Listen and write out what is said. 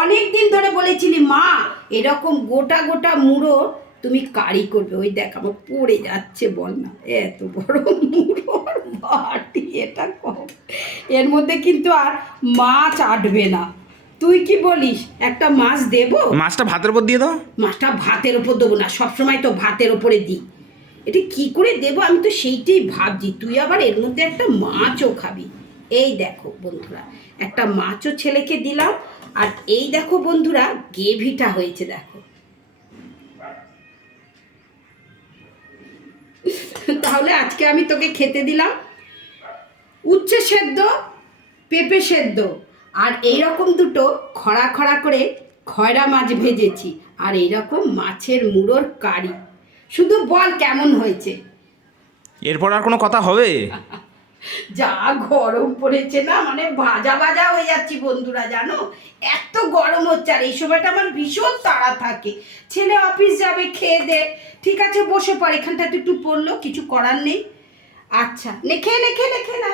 অনেক দিন ধরে বলেছিলি মা এরকম গোটা গোটা মুড়ো তুমি কারি করবে। ওই দেখ আমার পড়ে যাচ্ছে, বল না, এত বড় মুড়োর বাটি, এটা কম, এর মধ্যে কিন্তু আর মাছ আটবে না। তুই কি বলিস, একটা মাছ দেবো? মাছটা ভাতের উপর দিয়ে দাও। মাছটা ভাতের ওপর দেবো না, সবসময় তো ভাতের ওপরে দিই। এটা কি করে দেবো, আমি তো সেইটাই ভাবছি। তুই আবার এর মধ্যে একটা মাছও খাবি। এই দেখো বন্ধুরা, একটা মাছও ছেলেকে দিলাম। আর এই দেখো বন্ধুরা, গ্রেভিটা হয়েছে দেখো। তাহলে আজকে আমি তোকে খেতে দিলাম উচ্ছে সেদ্ধ, পেঁপে সেদ্ধ, আর এইরকম দুটো খড়া খড়া করে খয়রা মাছ ভেজেছি, আর এইরকম মাছের মুড়োর কারি। শুধু বল কেমন হয়েছে। এরপর আর কোনো কথা হবে? যা গরম পড়েছে না, মানে ভাজা ভাজা হয়ে যাচ্ছি বন্ধুরা, জানো এত গরম হচ্ছে। আর এই সময়টা আমার ভীষণ তাড়া থাকে, ছেলে অফিস যাবে, খেয়ে দে, ঠিক আছে বসে পড়, এখানটা একটু পড়লো, কিছু করার নেই। আচ্ছা নে খেয়ে নে, খেয়ে নে, খেয়ে না,